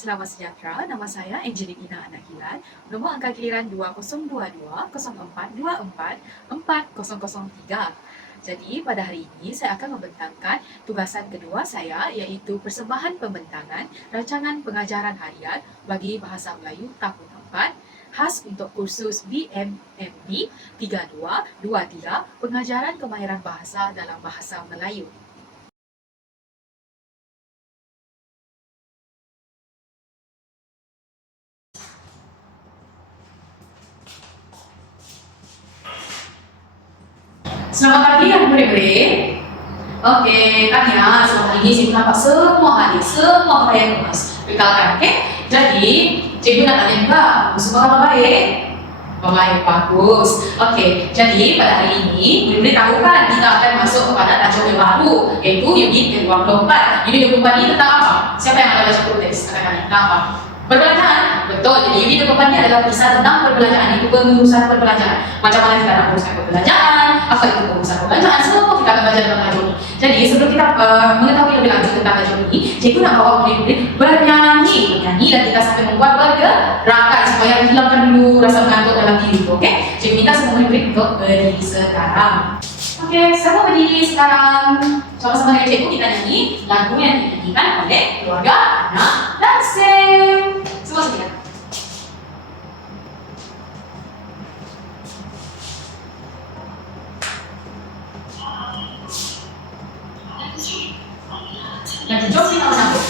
selamat sejahtera. Nama saya Angeline Ina Anak Kilan. Nombor angka giliran 2022 0424 4003. Jadi pada hari ini saya akan membentangkan tugasan kedua saya, iaitu persembahan pembentangan rancangan pengajaran harian bagi Bahasa Melayu tahun 4 khas untuk kursus BMMB 3223 Pengajaran Kemahiran Bahasa dalam Bahasa Melayu. Selamat pagi murid-murid. Okey, tanya so hari ini cikgu nampak semua yang kemas. Bekalkan, okey? Jadi, cikgu nak tanya juga, semua kabar baik? Baik, bagus. Okey, jadi pada hari ini murid-murid tahu kan kita akan masuk kepada tajuk yang baru, iaitu unit ke-24. Unit ke-24 ini tentang apa? Siapa yang ada baca teks? Katakan tentang apa? Perbelanjaan, betul. Jadi unit ke-24 ini adalah kisah tentang perbelanjaan, itu pengurusan perbelanjaan. Macam mana kita nak uruskan perbelanjaan, apa itu pengurusan perbelanjaan, semua kita akan belajar dalam tajuk ini. Jadi sebelum kita mengetahui lebih lanjut tentang tajuk ini, cikgu nak bawa murid-murid bernyanyi dan kita sampai membuat pergerakan supaya hilangkan dulu rasa mengantuk dalam diri. Okey? Cikgu minta semua murid-murid untuk berdiri sekarang. Okey, semua berdiri sekarang. Sama-sama dengan cikgu kita nyanyi lagu yang dinyanyikan oleh keluarga anak Dansing. Semua sedia. Dan jom kita bersambung.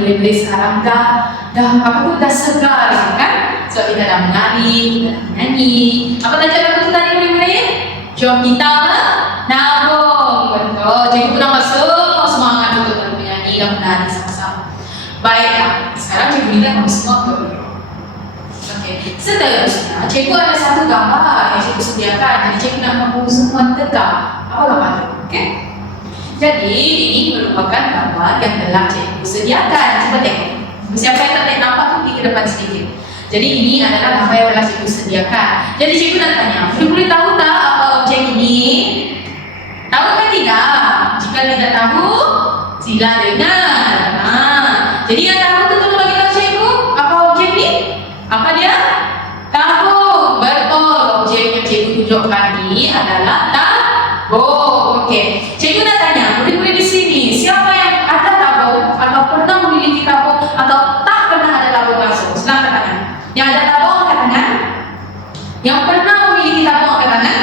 Murid-murid sekarang dah segar kan? So kita dah menari, kita dah menyanyi. Apa tajuk lagu tu tadi murid-murid? Jom kita nabung. Betul. Cikgu nampak semua semangat untuk menyanyi dan menari sama-sama. Baiklah, sekarang cikgu minta kamu semua untuk duduk. Okey. Seterusnya, cikgu ada satu gambar yang cikgu sediakan. Jadi cikgu nak kamu semua tegak. Apa gambar tu? Okey? Jadi ini merupakan gambar yang telah cikgu sediakan. Cuba tengok. Siapa yang tak nampak tu pergi ke depan sedikit. Jadi ini adalah gambar yang telah cikgu sediakan. Jadi cikgu nak tanya, boleh tahu tak apa objek ini? Tahu kan tidak? Jika tidak tahu, sila dengar. Jadi yang tahu tu tolong bagi tahu cikgu apa objek ni? Apa dia? Tabung. Betul. Objek yang cikgu tunjukkan ni adalah tabung. Okey. Cikgu nak tanya, murid-murid di sini, siapa yang ada tabung atau pernah memiliki tabung atau tak pernah ada tabung langsung? Silakan angkat tangan. Yang ada tabung angkat tangan. Yang pernah memiliki tabung angkat tangan.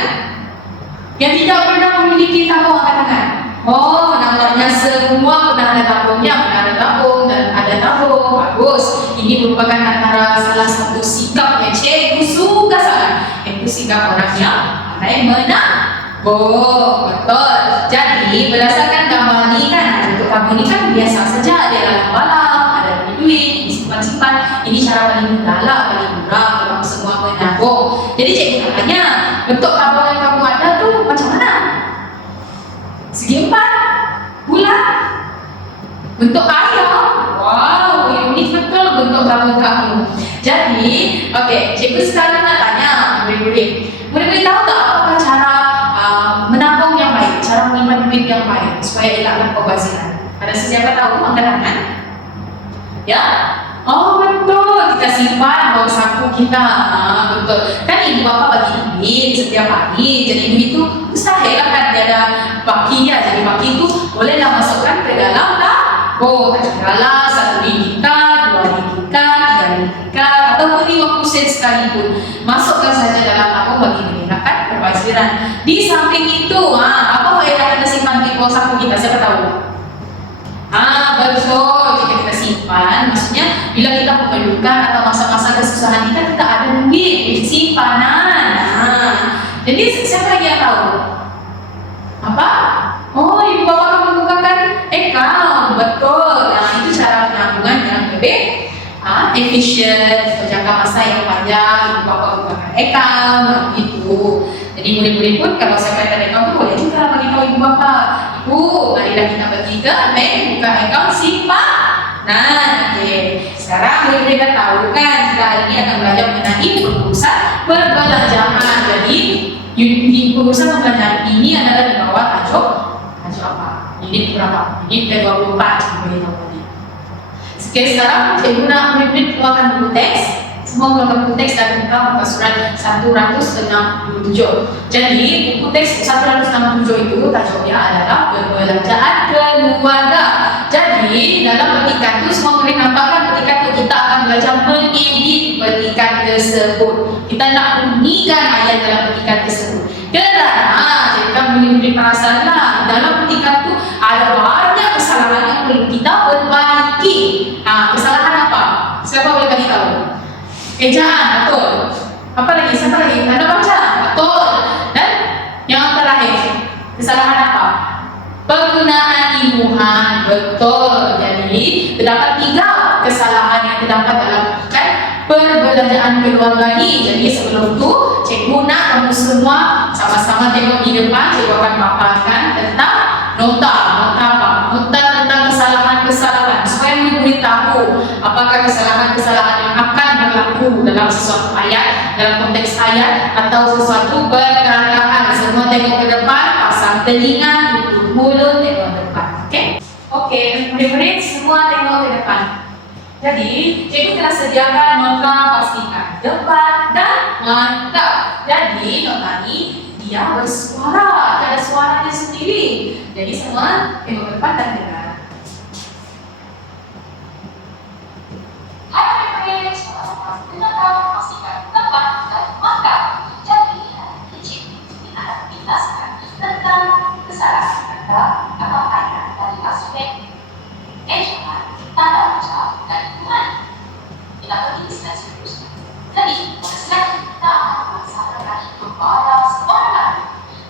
Yang tidak pernah memiliki tabung angkat tangan. Oh, nampaknya semua pernah ada tabungnya, pernah ada tabung dan ada tabung. Bagus. Ini merupakan antara salah satu sikap yang cikgu suka sangat. Itu sikap orang yang pandai menang. Oh, betul. Jadi berdasarkan gambar ni kan, untuk kamu ni kan biasa saja, dia dalam balang, ada duit, disimpan-simpan. Ini cara paling mudah lah, paling murah kalau kamu semua menabung. Jadi cikgu nak tanya, bentuk tabung yang kamu ada tu macam mana? Segi empat, bulat, bentuk ayam. Wow, Cikgu sekarang nak tanya murid-murid. Murid-murid tahu tak apa cara menabung yang baik, cara menyimpan duit yang baik supaya elakkan pembaziran? Ada siapa tahu angkat tangan? Ya? Oh betul, kita simpan uang saku kita. Betul. Kan ibu bapa bagi duit setiap hari. Jadi duit itu mustahil kan dia ada bakinya. Jadi baki itu bolehlah masukkan ke dalam tabung. Katakanlah 1 ringgita, 2 ringgita, 3 ringgita, ataupun 50 sen sekalipun. Masukkan saja dalam tabung bagi mengelakkan pembaziran. Di samping itu, apa faedah kita simpan duit uang saku kita? Siapa tahu? Betul, jika kita simpan, maksudnya bila kita memerlukan atau masa-masa kesusahan kita ada duit simpanan. Jadi siapa lagi yang tahu? Apa? Oh, ibu bapak kamu bukakan account, betul. Itu cara penabungan yang lebih efisien, jangka masa yang panjang. Ibu bapak bukakan account, gitu. Jadi murid-murid pun kalau saya ada account boleh juga bagi tahu ibu bapak. Ibu, marilah kita pergi ke bank, buka account simpanan. Sekarang murid-murid tahu kan kita hari ini akan belajar mengenai pengurusan perbelanjaan. Jadi di pengurusan perbelanjaan ini adalah di bawah tajuk apa? Unit berapa? Unit ke-24 boleh tahu tadi. Sekarang cikgu nak murid-murid keluarkan buku teks. Semua keluarkan buku teks dan buka muka surat 167. Jadi buku teks 167 itu tajuknya adalah perbelanjaan keluarga. Jadi dalam petikan itu semua murid nampakkan petikan itu kita akan belajar mengedit petikan tersebut. Kita nak bunyikan ayat dalam petikan tersebut. Kerana jika murid-murid perasanlah dalam petikan itu ada banyak kesalahan yang perlu kita perbaiki. Kesalahan apa? Siapa boleh bagi tahu? Ejaan, betul. Apa lagi? Siapa lagi? Anda baca? Betul. Dan yang terakhir, kesalahan apa? Penggunaan imbuhan, betul. Jadi terdapat 3 kesalahan yang terdapat dalam perbelanjaan keluarga ini. Jadi sebelum itu, cikgu nak kamu semua sama-sama tengok di depan. Cikgu akan paparkan tentang nota apa? Nota tentang kesalahan-kesalahan supaya murid-murid tahu apakah kesalahan-kesalahan yang akan berlaku dalam sesuatu ayat, dalam konteks ayat atau sesuatu perkataan. Semua tengok ke depan, pasang telinga, tutup mulut, tengok ke depan. Oke, murid-murid semua tengok ke depan. Jadi, cikgu telah sediakan nota pastikan depan dan mantap. Jadi, nota ini dia bersuara, ada suaranya sendiri. Jadi semua tengok ke depan dan dengar. Hai murid-murid, dengarkan pastikan depan dan mantap. Jadi, hari ini kita akan menjelaskan tentang kesalahan kata atau ayat dari aspek ejaan, tanda baca, dan hubungan. Kita pergi ke slide seterusnya. Jadi, pada slide ini kita akan melaksanakan kepada seorang lagi.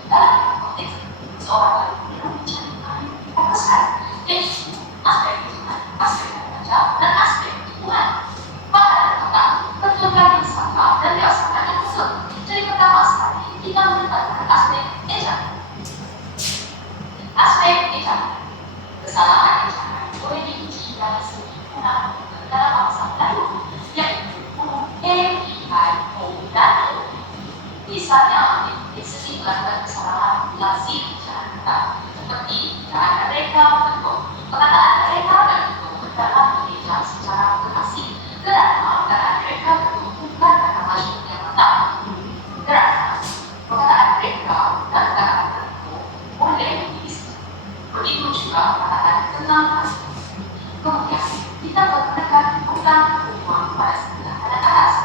Dalam konteks seorang lagi yang mencari fokuskan. Jadi, aspek ejaan, aspek tanda baca, dan aspek hubungan. Pada kata, tentukan yang sama dan diasalkan yang khusus. Jadi, pertama sekali, kita menetapkan aspek ejaan. Aspek ejaan. Kesalahan ejaan boleh diuji dari segi penggunaan dalam bahasa Melayu, yaitu E-I-O dan E. Misalnya, di segi melakukan kesalahan lazim ejaan kata, seperti tidak mereka betul. Perkataan mereka dan betul dalam mengejar secara berhasil. Kerana perkataan mereka betul bukan kata masyarakat yang mantap. Kerana perkataan mereka dan perkataan betul boleh diisi. Begitu juga perkataan tenang. Kemudian, kita menggunakan bukan uang pada sebelah kanan atas.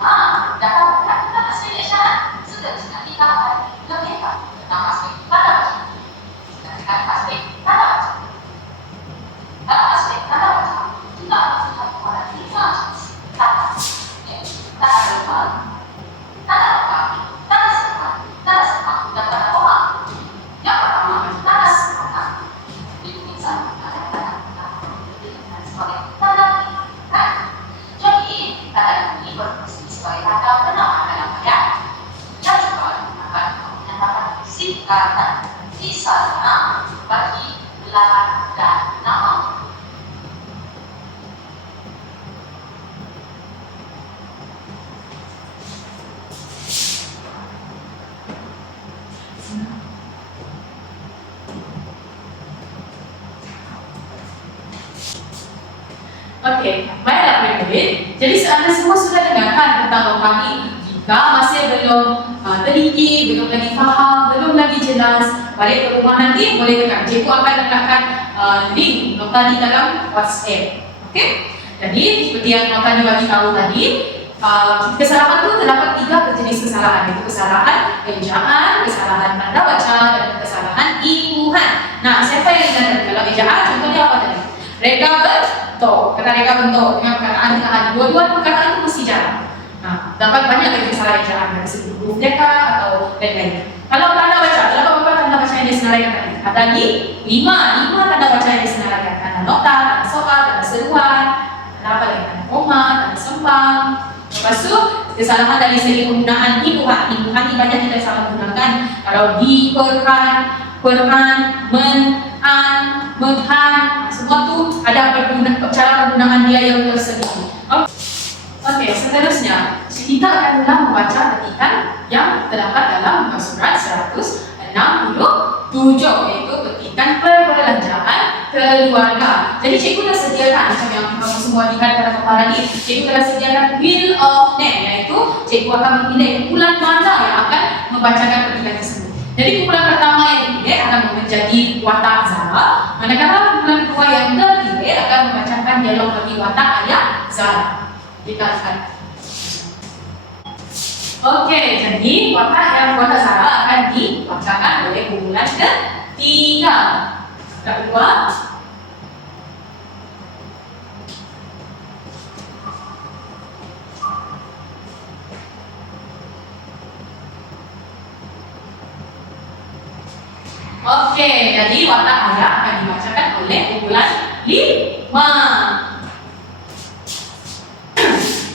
Dah tahu kan tentang aspek ejaan? Seterusnya kita akan lebihkan tentang aspek tanda baca. Kita akan aspek tanda baca. Oke, baiklah murid-murid. Jadi Anda semua sudah dengarkan tentang lokasi. Jika masih belum teliti, belum lagi faham, belum lagi jelas, balik ke rumah nanti boleh tekan. Cikgu akan letakkan link nota di dalam WhatsApp. Oke? Jadi seperti yang nota dibagi tahu tadi, kesalahan itu terdapat 3 jenis kesalahan, yaitu kesalahan ejaan, kesalahan tanda baca, dan kesalahan imbuhan. Nah, siapa yang ingat kalau ejaan? Contohnya apa tadi? Reka bentuk, kata reka bentuk dengan perkataan ada dua-dua perkataan itu mesti jarang. Nah, dapat banyak lagi kesalahan ejaan dari segi hurufnya kah atau lain-lain. Kalau tanda baca, berapa tanda baca yang disenaraikan tadi? Tadi 5 tanda baca yang disenaraikan. Tanda nota, tanda soal, tanda seruan, tanda apa lagi? Tanda koma, tanda sembang. Lepas itu kesalahan dari segi penggunaan imbuhan ini banyak kita salah gunakan. Kalau di, peran, menghan, semua tu ada cara penggunaan dia yang tersendiri. Oke, seterusnya kita akan mulai membaca petikan yang terdapat dalam muka surat 167, yaitu petikan perbelanjaan keluarga. Jadi cikgu dah sediakan macam yang kamu semua lihat pada kepala ni, cikgu telah sediakan will of name, iaitu cikgu akan memilih kumpulan mana yang akan membacakan petikan tersebut. Jadi kumpulan pertama yang dipilih akan menjadi watak Zara, manakala kumpulan kedua yang terpilih akan membacakan dialog bagi watak ayah Zara. Dikatakan. Oke, jadi watak Zara akan dibacakan oleh kumpulan ketiga. Kedua, oke, jadi watak ayah akan dibacakan oleh kumpulan 5.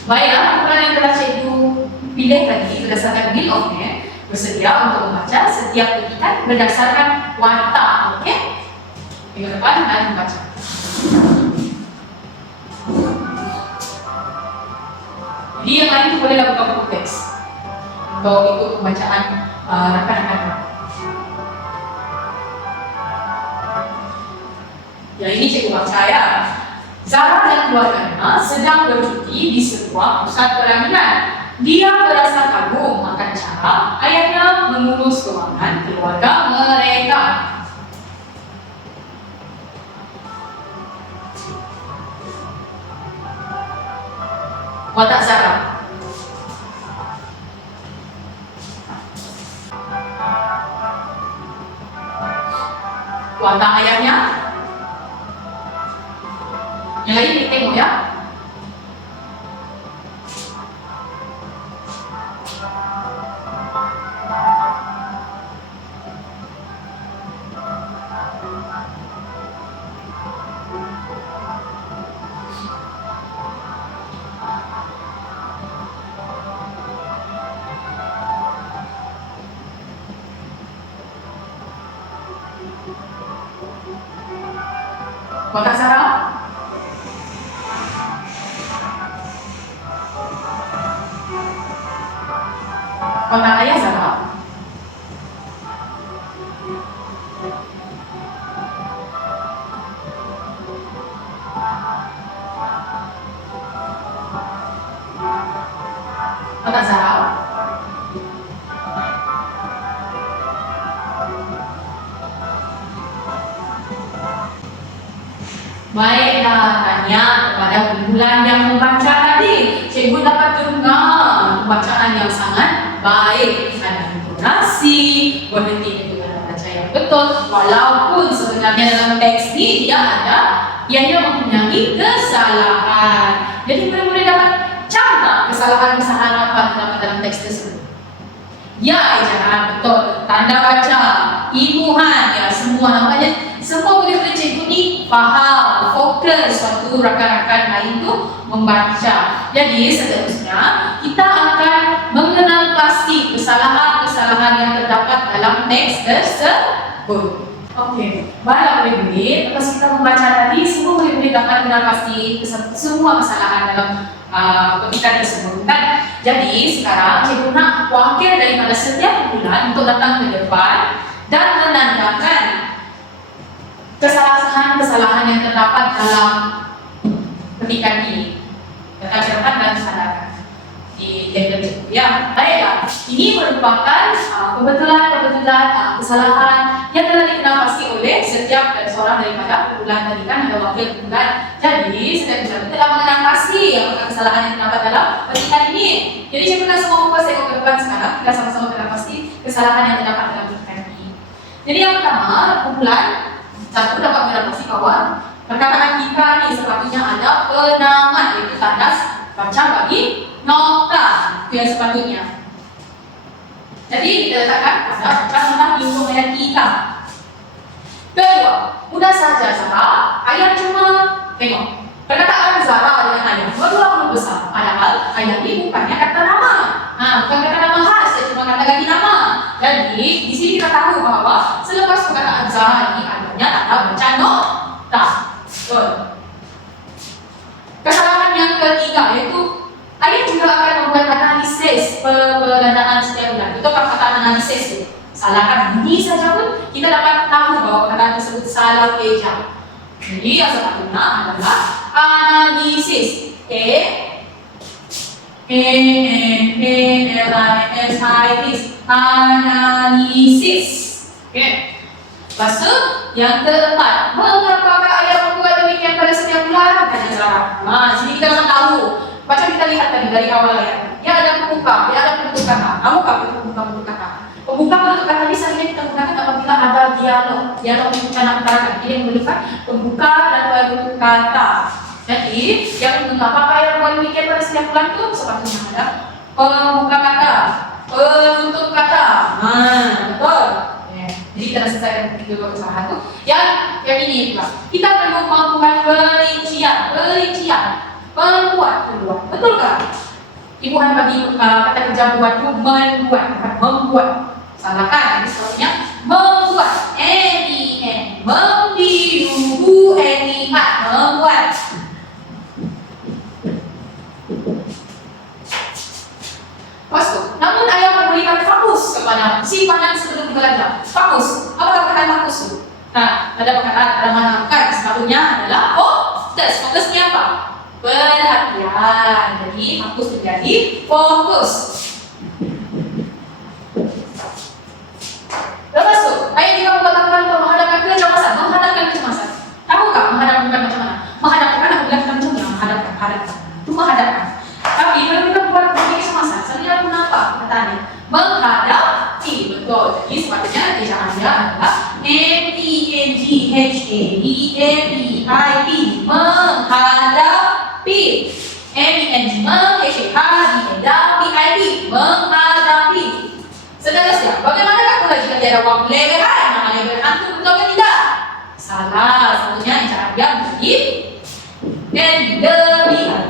Baiklah, kumpulan yang telah cikgu pilih tadi berdasarkan will of name bersedia untuk membaca setiap petikan berdasarkan watak. Oke? Minggu depan dan membaca. Jadi yang lain boleh buka buku teks untuk ikut pembacaan rakan-rakan. Ya, ini cikgu baca ya. Zara dan keluarganya sedang bercuti di sebuah pusat peramilan. Dia merasa kagum akan cara ayahnya mengurus keuangan keluarga mereka. Watak Zara. Watak ayahnya. Yang lain ditengok ya. Watak Zara. Watak ayah Zara. Watak Zara. Baiklah, tanya kepada kumpulan yang membaca tadi. Cikgu dapat dengar pembacaan yang sangat baik. Ada intonasi, berhenti dengan baca yang betul. Walaupun sebenarnya dalam teks ini dia ada ianya mempunyai kesalahan. Jadi murid-murid dapat catat kesalahan-kesalahan apa terdapat dalam teks tersebut. Ya, ejaan betul. Tanda baca, imbuhan, ya semua namanya. Semua murid-murid cikgu ni faham, fokus suatu rakan-rakan lain tu membaca. Jadi seterusnya kita akan mengenal pasti kesalahan-kesalahan yang terdapat dalam teks tersebut. Okey, baiklah murid-murid, lepas kita membaca tadi, semua murid-murid dapat mengenal pasti semua kesalahan dalam petikan tersebut kan. Jadi sekarang cikgu nak wakil daripada setiap kumpulan untuk datang ke depan dan menandakan kesalahan-kesalahan yang terdapat dalam ketika di kata-kata dan kesadaran di itu ya. Baiklah, ini merupakan kebetulan kesalahan yang telah dikenal pasti oleh setiap seorang daripada kumpulan tadi kan ada wakil kumpulan. Jadi setiap kita telah mengenal pasti apakah kesalahan yang terdapat dalam petikan ini. Jadi saya pernah semua membuat saya ke depan sekarang kita sama-sama kenal pasti kesalahan yang terdapat dalam petikan ini. Jadi yang pertama, kumpulan satu dapat mengenal pasti bahwa perkataan kita ini sepatutnya ada penamaan, yaitu tanda baca bagi nota, itu yang sepatutnya. Jadi kita letakkan pada kata lingkung ayat kita. Kedua, mudah saja Zara, ayat cuma tengok perkataan Zara dengan ayat berdua huruf besar. Padahal ayat ini bukannya kata nama, bukan kata nama khas, cuma kata ganti nama. Jadi di sini kita tahu bahwa selepas perkataan Zara ini adanya tanda baca nota. Kesalahan yang ketiga yaitu ayat juga akan membuat analisis perbedaan setiap bulan. Itu kata analisis itu. Salahkan ini saja pun kita dapat tahu bahwa perkataan tersebut salah eja. Jadi yang sepatutnya adalah analisis. Analisis. Oke. Lepas yang keempat, mengapakah ayat membuat demikian pada setiap bulan? Tanya Zara. Sini kita akan tahu. Macam kita lihat tadi dari awal ayat. Ya ada pembuka, ya ada penutup kata. Kamu itu pembuka penutup kata. Pembuka penutup kata ini seringnya kita gunakan apabila ada dialog yang antara kata. Jadi yang memerlukan pembuka dan penutup kata. Jadi yang mengapakah ayat membuat demikian pada setiap bulan itu sepatutnya ada pembuka kata, penutup kata. Betul. Jadi kita selesaikan kedua kesalahan itu. Yang ini juga. Kita perlu melakukan perincian, membuat kedua. Betul tak? Ibuan bagi kata kerja buat itu membuat, bukan membuat. Salahkan. Jadi sebabnya membuat. M-E-N, membuat, membuat. Lepas itu, namun ayah memberikan fokus kepada simpanan sebelum belajar. Fokus. Apa perkataan fokus itu? Nah, ada perkataan ada mana kan? Sepatutnya adalah fokus. Fokusnya apa? Perhatian. Jadi fokus menjadi fokus. Lepas itu, ayah juga mengatakan untuk menghadapkan kecemasan. Menghadapkan kecemasan. Tahu nggak menghadapkan macam mana? Menghadapkan adalah bukan macam mana? Menghadapkan. Itu menghadapkan. Tapi kalau kita buat begini kecemasan, saya kenapa perkataannya? Menghadapi, betul. Jadi sepatutnya ejaannya adalah menghadapi, menghadapi, menghadapi. Seterusnya, bagaimana pula jika dia ada waktu lebehan? Nama lebehan itu betul atau tidak? Salah, satunya ejaannya menjadi lebihan.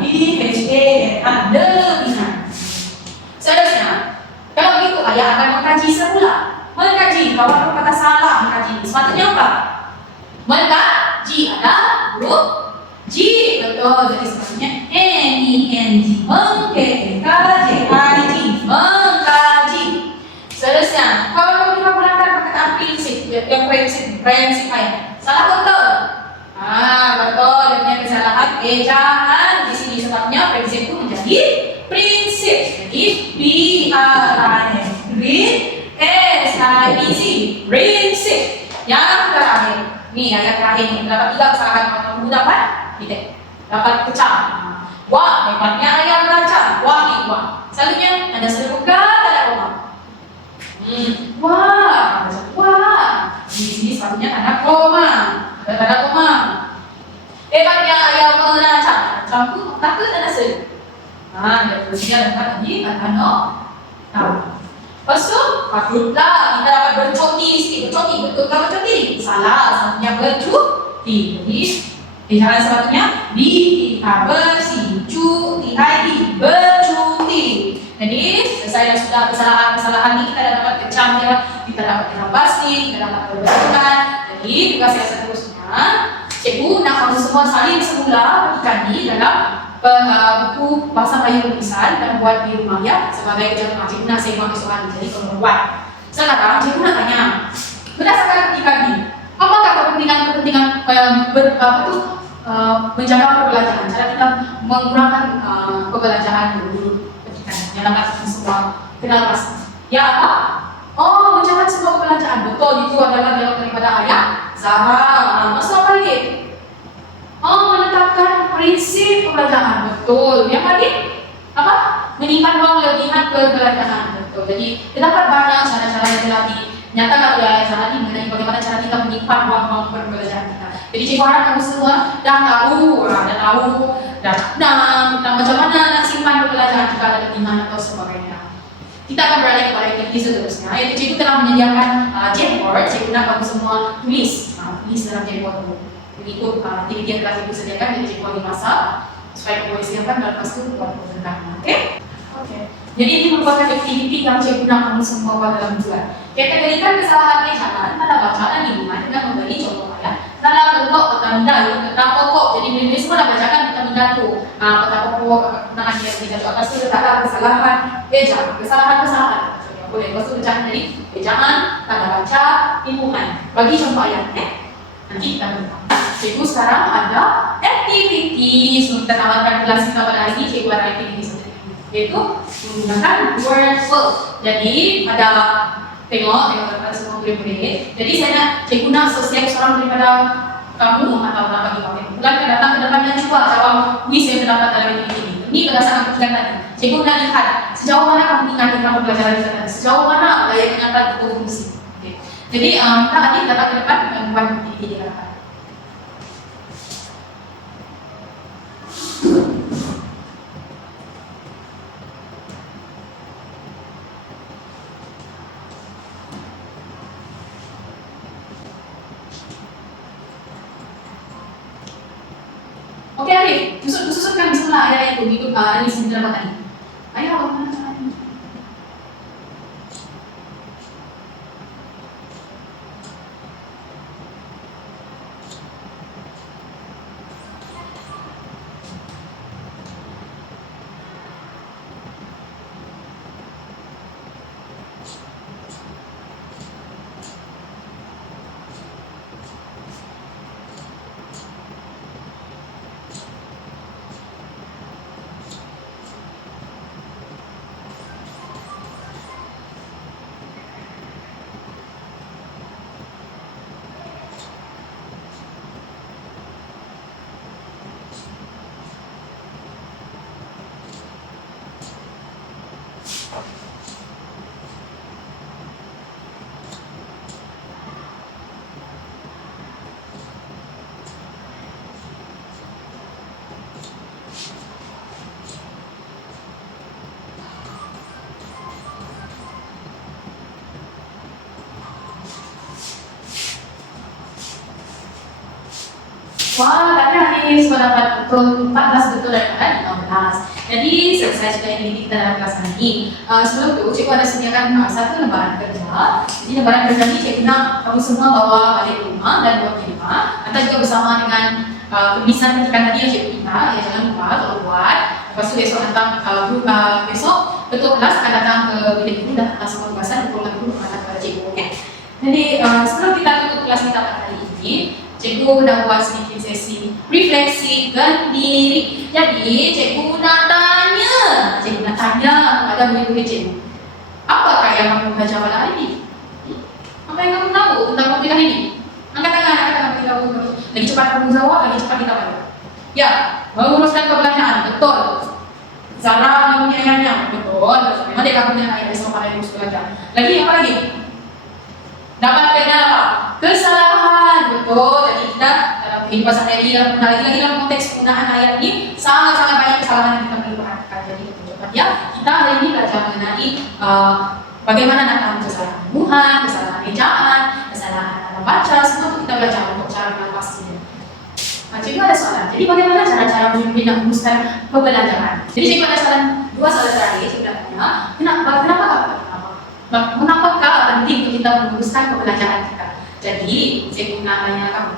Seterusnya, kalau begitu ayah akan mengkaji semula. Mengkaji, kalau kata salah mengkaji. Sepatutnya apa? Mengkaji ada huruf G, betul. Jadi sepatutnya N-I-N-G, mengkaji. Seterusnya, kalau kita menggunakan perkataan prinsip, yang prinsip ayat. Salah betul. Betul. Dia punya kesalahan ejaan di sini sebabnya prinsip itu menjadi prinsip. Jadi B-R-I-N-S-I-P-C, prinsip. Yang terakhir, nih ayat terakhir ini dapat tiga kesalahan kamu dapat titik, dapat pecah. Wah, hebatnya ayat belajar. Wah, nih wah. Selanjutnya ada seruka ada koma. Wah. Di sini sepatutnya ada koma. Ada koma. Hebatnya ayat belajar. Campur takut ada seru. Dia terusnya dapat lagi kata no. Lepas itu, patutlah kita dapat bercuti sikit. Bercuti, betul tak bercuti? Salah, satunya bercuti. Jadi, jangan sepatutnya bersih, cuti, bercuti. Jadi, selesai sudah kesalahan ini kita dapat kecamnya, kita dapat pasti, kita dapat perbaikan. Jadi, tugas saya seterusnya, cikgu nak kamu semua saling semula berkali dalam buku bahasa Melayu tulisan dan buat di rumah ya sebagai kerjaan cikgu nak saya buat soal jadi kalau buat. Sekarang cikgu nak tanya berdasarkan ketika ini apakah kepentingan menjaga perbelanjaan, cara kita mengurangkan perbelanjaan dulu pendidikan, menyalakan semua kenal pasti. Ya apa? Oh, menjaga semua perbelanjaan, betul, itu adalah dialog daripada ayah Zara. Maksud apa lagi? Oh, menetapkan prinsip perbelanjaan, betul. Yang lagi? Apa? Menyimpan uang lebihan perbelanjaan, betul. Jadi terdapat banyak cara-cara yang telah dinyatakan oleh ayah Zara ini mengenai bagaimana cara kita menyimpan uang perbelanjaan kita. Jadi cikgu harap kamu semua dah tahu tentang macam mana nak simpan perbelanjaan jika ada lebihan atau sebagainya. Kita akan beralih kepada aktiviti seterusnya, yaitu cikgu telah menyediakan Jamboard. Cikgu nak kamu semua tulis dalam Jamboard dulu. Mengikut aktiviti yang telah cikgu sediakan, jadi cikgu bagi masa supaya kamu boleh siapkan dan lepas itu buat pertengkaran. Oke. Jadi ini merupakan aktiviti yang cikgu nak kamu semua buat dalam bulan. Kategorikan kesalahan ejaan pada bacaan lingkungan dengan memberi contoh ayat dalam bentuk petanda, kata pokok. Jadi ini semua dah bacakan petanda tu. Kata pokok, ketenangan dia kita tu atas tu letaklah kesalahan ejaan, kesalahan. Boleh lepas tu bacakan tadi ejaan, tanda baca, lingkungan. Bagi contoh ayat. Nanti kita tentang. Cikgu sekarang ada aktiviti. Sebelum kita tamatkan kelas kita pada hari ini, cikgu ada aktiviti seperti ini, yaitu menggunakan word work. Jadi ada tengok daripada semua murid-murid. Jadi saya nak cikgu nak setiap seorang daripada kamu atau nak bagi kamu bulan akan datang ke depan dan cuba jawab kuis yang terdapat dalam aktiviti ini. Ini berdasarkan keputusan tadi. Cikgu nak lihat sejauh mana kamu ingat tentang pembelajaran kita tadi, sejauh mana daya ingatan itu berfungsi. Jadi kita nanti datang ke depan dengan membuat aktiviti di depan. Oke, Arif, susutkan bismillah ayat itu gitu ini sebentar tadi. Ayo, mana? Wah, tadi ini sudah dapat betul 14 betul dan 15. Jadi selesai sudah ini kita dalam kelas ini. Sebelum itu, cikgu ada sediakan satu lembaran kerja. Jadi lembaran kerja ini cikgu nak kamu semua bawa balik rumah dan buat di rumah. Nanti juga bersama dengan tulisan ketikan tadi yang cikgu minta, ya jangan lupa kalau buat. Lepas itu besok datang besok betul kelas akan datang ke bilik guru dan atas semua tugasan dan guru akan datang kepada cikgu. Jadi sebelum kita tutup kelas kita pada hari ini, cikgu dah buat sedikit sesi refleksi dan diri. Jadi cikgu nak tanya kepada murid-murid cikgu, apakah yang kamu belajar pada hari ini? Apa yang kamu tahu tentang topik hari ini? Angkat tangan kita tahu. Lagi cepat kamu jawab, lagi cepat kita baca. Ya, menguruskan perbelanjaan, betul. Zara punya ayahnya, betul. Memang dia kamu punya ayah sama pada urus perbelanjaan. Lagi apa lagi? Dapat kena apa? Kesalahan, betul. Jadi kita dalam kehidupan sehari-hari lagi dalam konteks penggunaan ayat ini sangat-sangat banyak kesalahan yang kita perlu perhatikan. Jadi ya, kita hari ini belajar mengenai bagaimana nak tahu kesalahan pembunuhan, kesalahan ejaan, kesalahan dalam baca, semua itu kita belajar untuk cara yang pasti. Cikgu ada soalan. Jadi bagaimana cara-cara pemimpin nak menguruskan perbelanjaan? Jadi cikgu ada soalan, dua soalan terakhir cikgu nak tanya. Kenapakah penting untuk kita menguruskan perbelanjaan kita? Jadi cikgu nak tanya kamu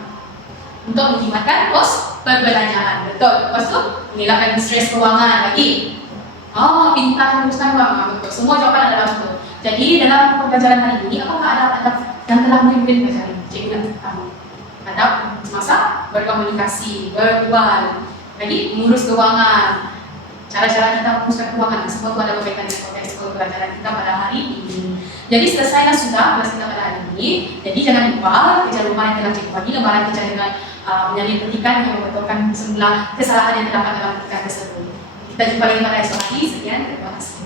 untuk menghematkan kos perbelanjaan, betul. Lepas tu mengelakkan stres keuangan lagi. Oh, pintar menguruskan wang, betul. Semua jawapan adalah betul. Jadi dalam pembelajaran hari ini, apakah ada yang telah memimpin pelajaran ini? Cikgu nak tahu. Ada masa? berkomunikasi, verbal. Jadi mengurus keuangan. Cara-cara kita menguruskan keuangan semua itu ada berkaitan dengan konteks pembelajaran kita pada hari ini. Jadi selesailah sudah kelas kita pada hari ini. Jadi jangan lupa kerja rumah yang telah dibagi, lembaran kerja dengan menyalin petikan yang membetulkan sejumlah kesalahan yang terdapat dalam petikan tersebut. Kita jumpa lagi pada esok hari. Sekian, terima kasih.